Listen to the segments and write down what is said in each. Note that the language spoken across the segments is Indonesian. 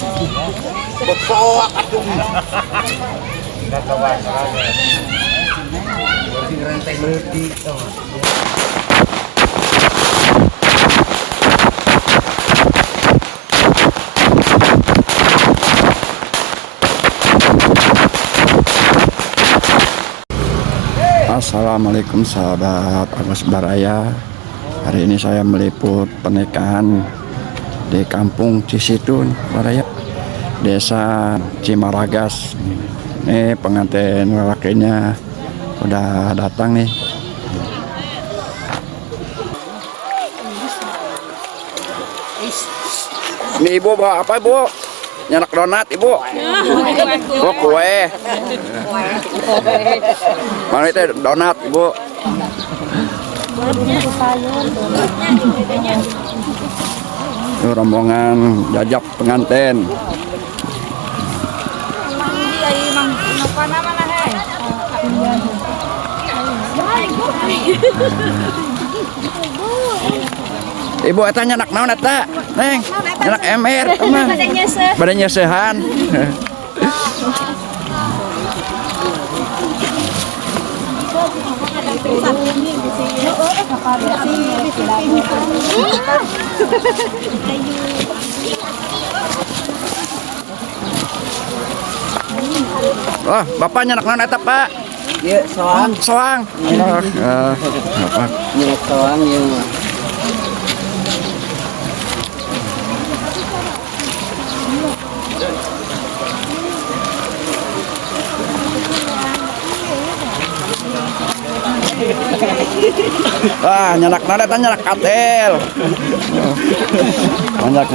Besoak atuh. Gagawan rame. Berarti renteng leutik tah. Assalamualaikum sahabat Agus Baraya. Hari ini saya meliput pernikahan di Kampung Cisitun Baraya, Desa Cimaragas. Ini pengantin lelakinya udah datang nih. Ini ibu bawa apa ibu? Nyanak donat ibu? Oh kue. Mana itu donat ibu? Ini rombongan jajak pengantin. Ibu eta nyanak naon eta? Neng, nyanak MR mah. Badannya sehan. Wah, bapak nyanak naon eta, Pak? Ieu soang. Soang. Bapak. Ieu soang ieu mah. Wah, nyanak naon eta nyanak katel. Banyak.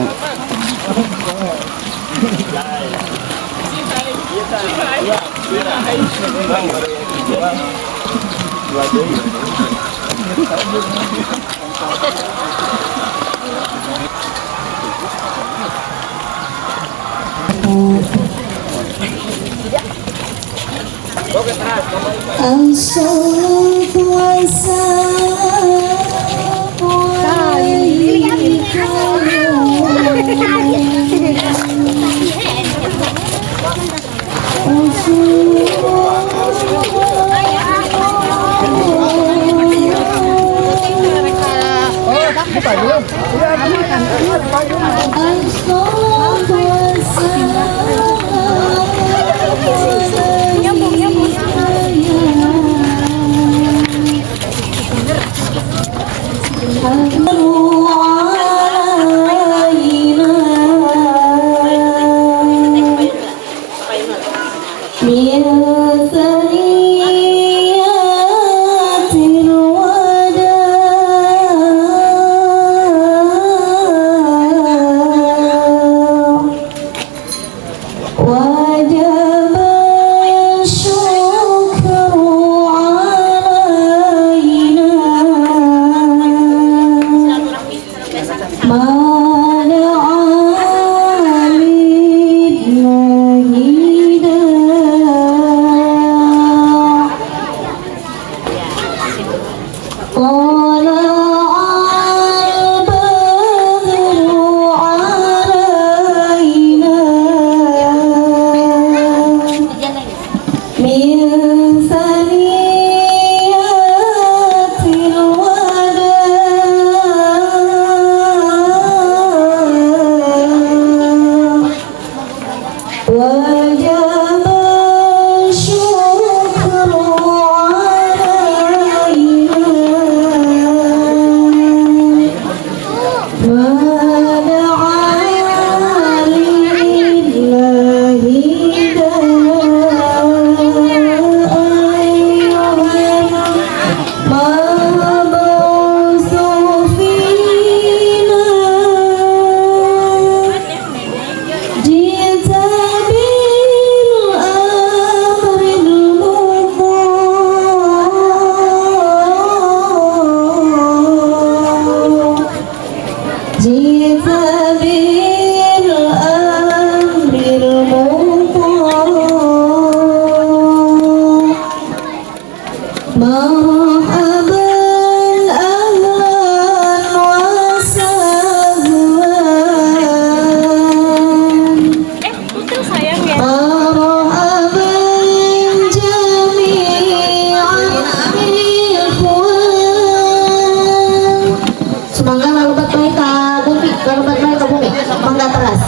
Lebat naik ke bumi. Mangga teras.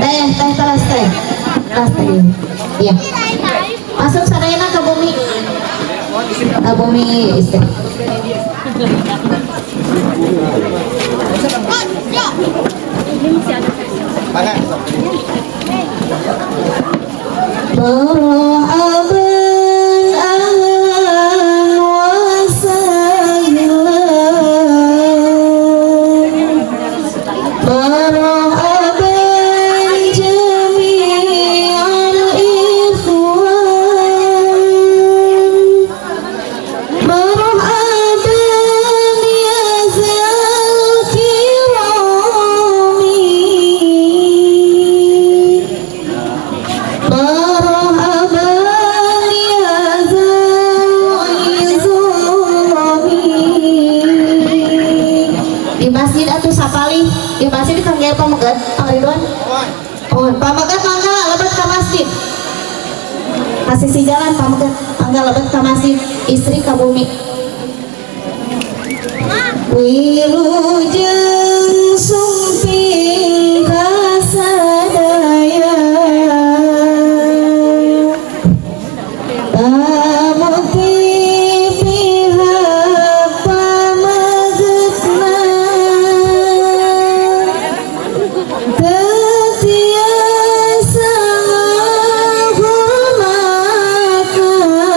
Teh teras teh. Teras teh. Iya. Masuk sadayana ke bumi. Ke bumi istri. Roh aban ahlan wa sahlan marhaban jami'al ikhwan marhaban ya zakirami di masjid atau sapali di masjid dipanggil pamegat Pak Ridwan. Oh, pamegat mangga lebat ke masjid. Kasih si jalan pamegat mangga lebat ke masjid istri ke bumi. Wilujeng sumping kasadaya tamuti pihak pamagetna tetiasa menghormatkan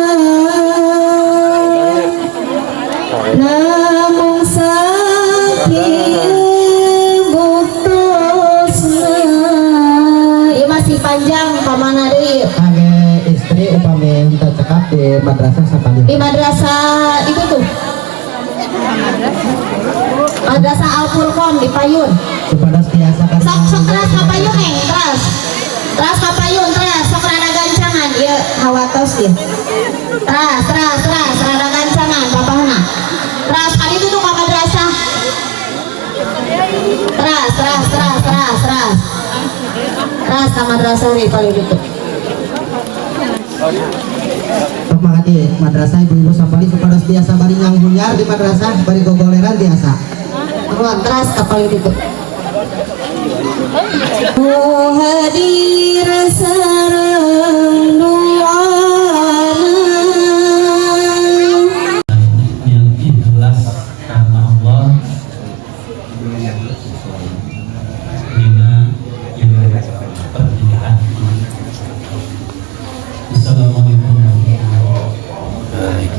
namun saking butosna ya masih panjang pamana deui Kage istri upami untuk cekap di madrasah sapali. di madrasah itu tuh madrasah Al Furqon di Payun. Kepada biasa kan. Sok teras ka Payun neng teras ka Payun teras sok rada gancangan ieu hawatos ieu teras rada gancangan papahna teras kali itu tuh ka madrasah teras ka madrasah di kali itu. Untuk mangati madrasah ibu-ibu sapali kepada biasa bari nganggunyar di madrasah bari gogoleran biasa. Ruang teras kapal itu. Oh hadir sareng du'ana yang ikhlas karena Allah bina pernikahan. Assalamualaikum warahmatullahi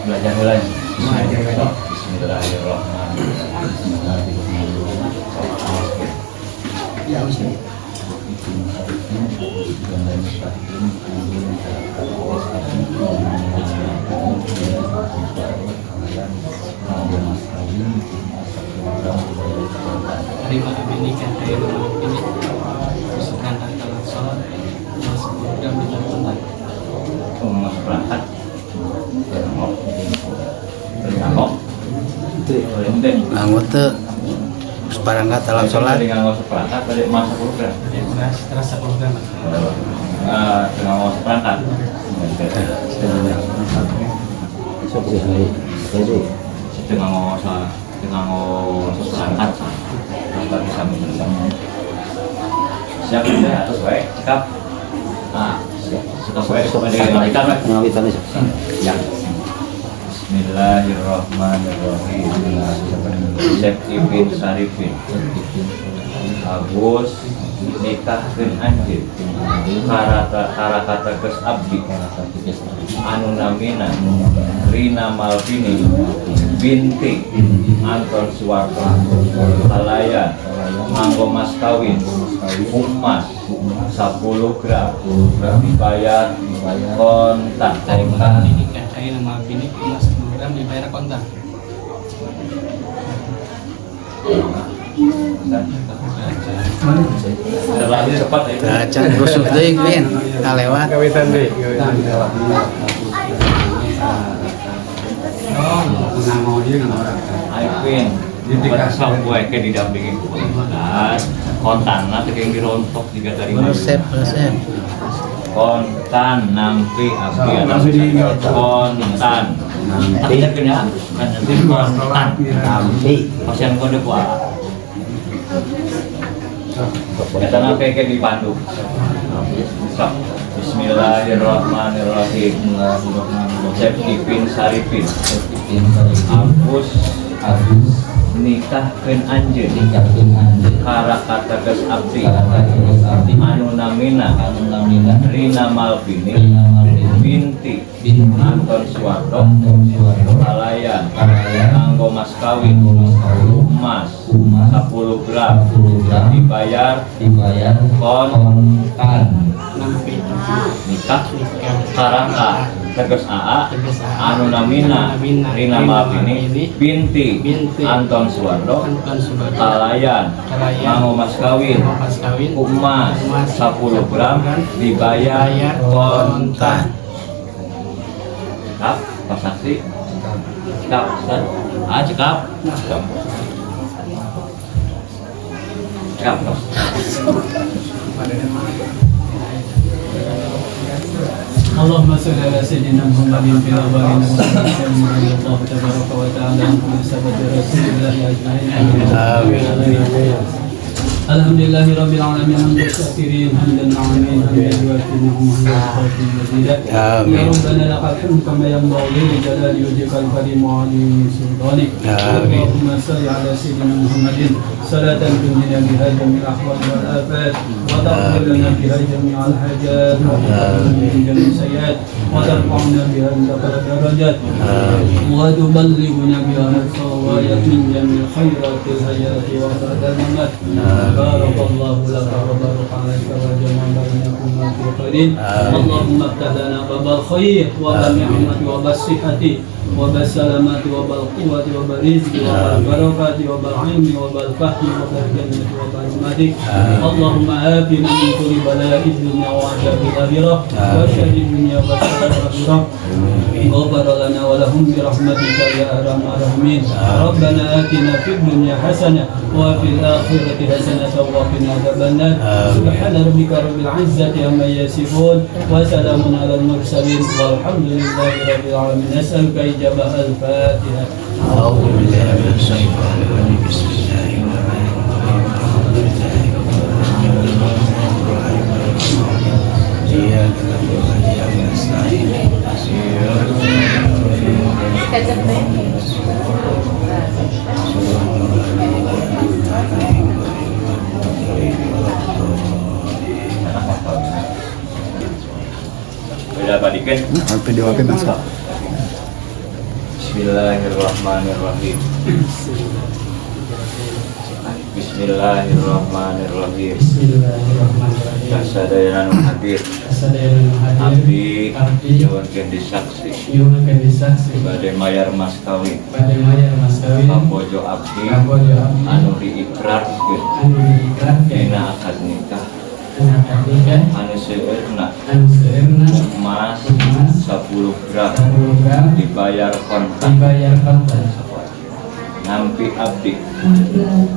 Belajar mulai. Bismillahirrahmanirrahim. Terima ini kan ini usukan antara sholat masuk program di dalam Mas berangkat. Nganggo teu separangat dalam sholat. Dengan seperangkat tadi masuk program. terasa program Dengan seperangkat. Dengan seperangkat. Sampai bisa bersama. Siap ya atas baik cekap. Suka baik supaya kita ngawitan ya. Bismillahirrahmanirrahim. Syekh Sarifin Agus nikahkeun anjeun karakata geus abdi anu namina Rina Malvini binti Anton Suwarto Halaya nganggo mas kawin emas 10 gram dibayar kontak nikah saya nama bini mas program dibayar kontak. terlalu cepat ya. Can rusuh teuing Bin, kalewat. Aipin sok gue ke didampingi kontakna teh yang dirontok juga dari Resep. kontan nampi abdi kontan nampi kena kan nanti kontan nampi pasien kode kuala kita nampi ke di Bandung. Bismillahirrahmanirrahim. Septipin saripin Abus nikahkeun anjeun karakata geus abdi anu namina Rina Malvini binti Anton Suwardo alayan kanggo mas kawin emas 10 gram dibayar kontan nikah karaka tegas AA anu namina Rina Malvini binti Anton Suwardo alayan kanggo mas kawin emas 10 gram dibayar kontan. Cekap, Pak Saksi. Cekap, Ustaz. Cekap. Cekap, اللهم صل على سيدنا محمد في الأولين والآخرين الله تبارك وتعالى عن كل سبب رسول الله أجمعين. الحمد لله رب العالمين حمد الشاكرين حمد الناعمين حمد الوافي نعمه والخاتم المزيد يا ربنا لك الحمد كما ينبغي لجلال وجهك الكريم وعظيم سلطانك اللهم صل على سيدنا محمد صلاة تنجينا بها جميع الأحوال والآفات وتغفر لنا بها جميع الحاجات وتطهرنا من جميع السيئات وترفعنا بها عندك الدرجات وتبلغنا بها أقصى الغايات من جميع الخيرات في الحياة وبعد الممات. بارك الله لك وبارك عليك وجمع بينكم في خير. اللهم افتح لنا باب الخير وباب النعمة وباب الصحة وباب السلامة وباب القوة وباب الرزق وباب البركة وباب العلم وباب الفهم وباب الجنة وباب المدك. اللهم آتنا من كل بلاء الدنيا وعذاب الآخرة وشر الدنيا وشر الآخرة. غفر لنا ولهم برحمتك يا أرحم الراحمين. ربنا آتنا في الدنيا حسنة وفي الآخرة حسنة وقنا عذاب النار. سبحان ربك رب العزة عما يصفون وسلام على المرسلين والحمد لله رب العالمين. نسألك إجابة الفاتحة. أعوذ بالله من الشيطان الرجيم. بسم الله الرحمن الرحيم. إياك نعبد وإياك نستعين. Bismillahirrahmanirrahim. Bismillahirrahmanirrahim. Kasadayana nu hadir abdi nyuwunkeun disaksi bade mayar mas kawin kabojo abdi anu diikrarkeun dina akad nikah anu seueurna emas 10 gram dibayar kontan nampi abdi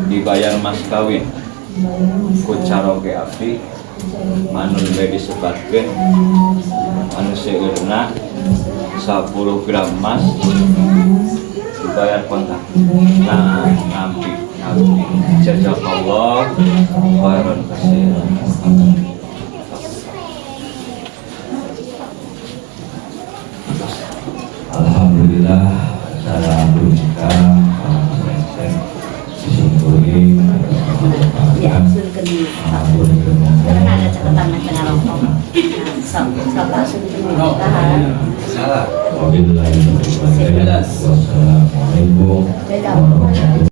dibayar mas kawin ku caroge abdi manun we disebatkeun anu seueurna 10 gram emas dibayar kontan. Nah, nampi abdi jazakallah khairan katsiran. Alhamdulillah cara berbuka disyukuri Wassalamualaikum warahmatullahi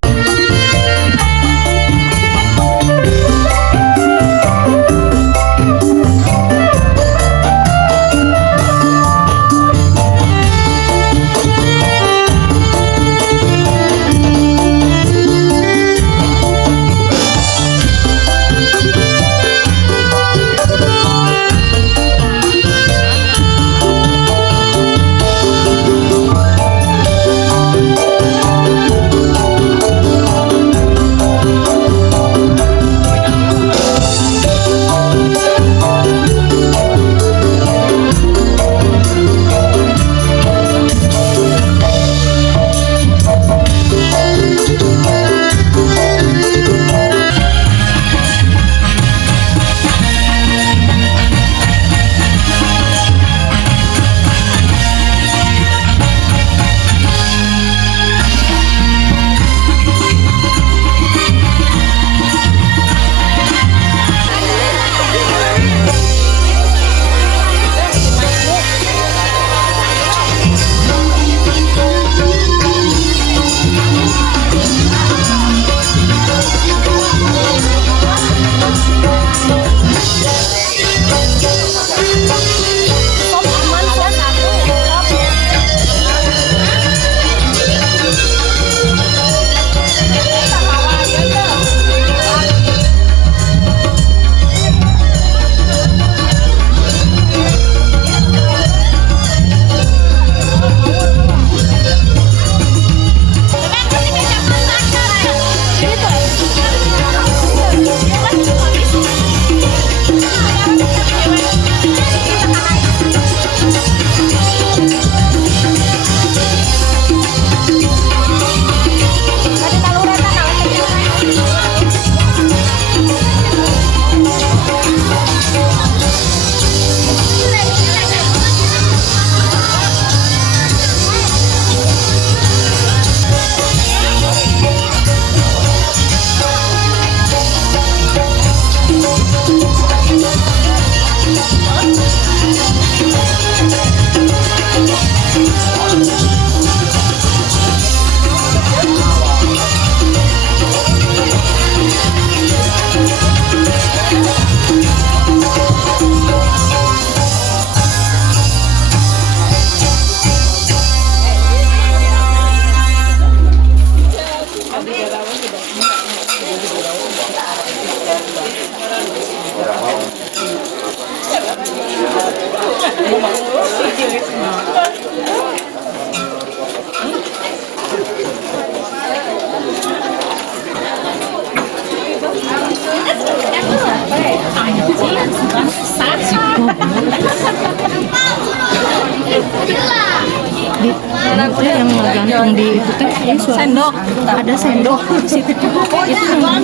yang gantung di itu teh sendok, ada sendok di situ itu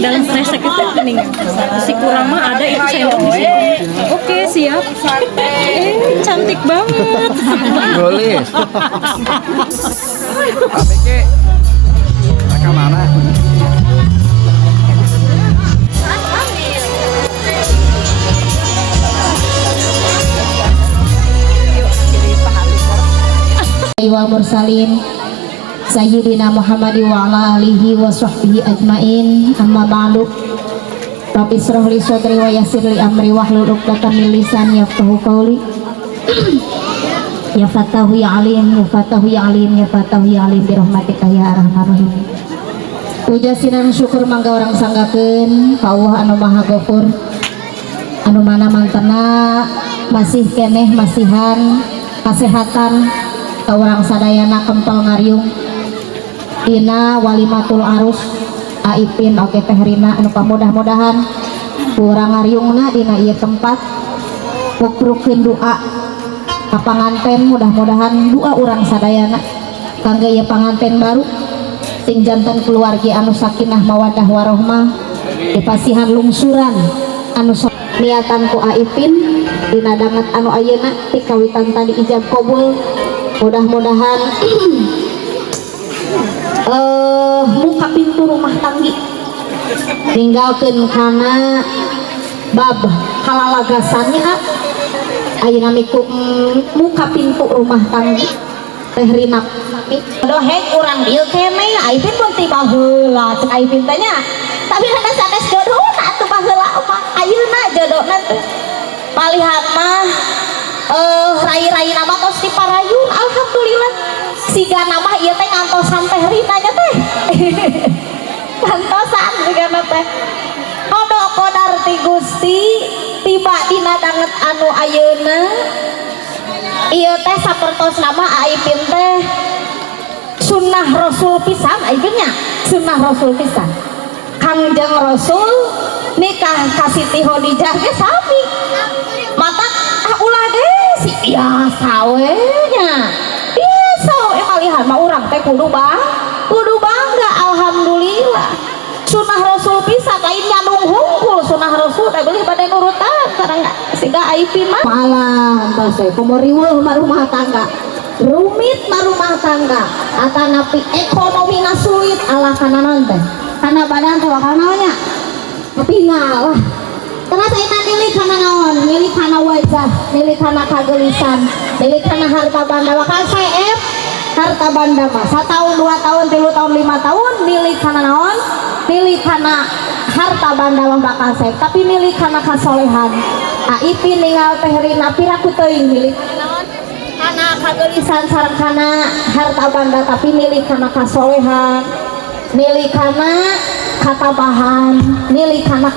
dalam kresek itu nih si kurama ada itu sendok di situ. Oke siap. Cantik banget. Golis. APK. Mereka mana? Wal mursalin Sayyidina Muhammad wa ala alihi wa sahbihi ajmain, amma ba'du. Rabbi shrah li sadri wa yassir li amri wahlul 'uqdatam min lisani yafqahu qawli. Ya Fatahu ya Alim, ya Fatahu ya Alim, ya Fatahu ya Alim bi rahmatika ya arhamar rahimin. Puja sinan syukur mangga orang sanggakeun ka Allah anu Maha Ghafur, anu mana mantena masih keneh masihan kasehatan ka urang sadayana kempel ngariung dina walimatul arus Aipin oke teh Rina anu mudah-mudahan urang ngariungna dina ieu tempat pukrukeun doa ka panganten, mudah-mudahan doa urang sadayana kangge ieu panganten baru sing janten keluarga anu sakinah mawaddah warahmah dipasihan lungsuran anu niatan ku Aipin dina danget anu ayeuna ti kawitan tadi ijab qabul. Mudah-mudahan muka pintu rumah tanggi tinggalkan karena bab halalagasannya ayeuna miku muka pintu rumah tanggi teh Rina doheng urang dieu keneh Aipin pun ti baheula cek Aipin teh nya tapi hana sanes jodohna atuh baheula mah ayeuna jodohna teh palihan mah rai-rai nama tos di parayun alhamdulillah siga nama ieu teh ngantosan teh Rina nya teh ngantosan siga teh kodok kodar ti Gusti tiba dina danget anu ayeuna ieu teh sapertos nama Aipin teh sunnah Rasul pisan Aipinnya sunnah Rasul pisan Kangjeng Rasul nikah ka Siti Khadijah ge sami mata ulah ge si biasa we nya biasa we malihan mah urang teh kudu bangga alhamdulillah sunnah Rasul pisan lain nyandung hungkul sunnah Rasul teh geulih bade nurutan sareng siga Aipin mah malah teh komo riweuh rumah tangga rumit mah rumah tangga atanapi ekonomina sulit ala kana naon teh kana badan teh wakana nya tinggal lah terus kita milik kana naon milik kana wajah milik kana kagelisan milik kana harta banda wakal CF harta banda mah 1 tahun 2 tahun 3 tahun 5 tahun milik kana naon milik kana harta banda mah bakal CF tapi milik kana kasolehan Aipin ninggal teh Rina piraku teuing milik naon kana kagelisan sareng kana harta banda tapi milik kana kasolehan milik kana katabahan milik kana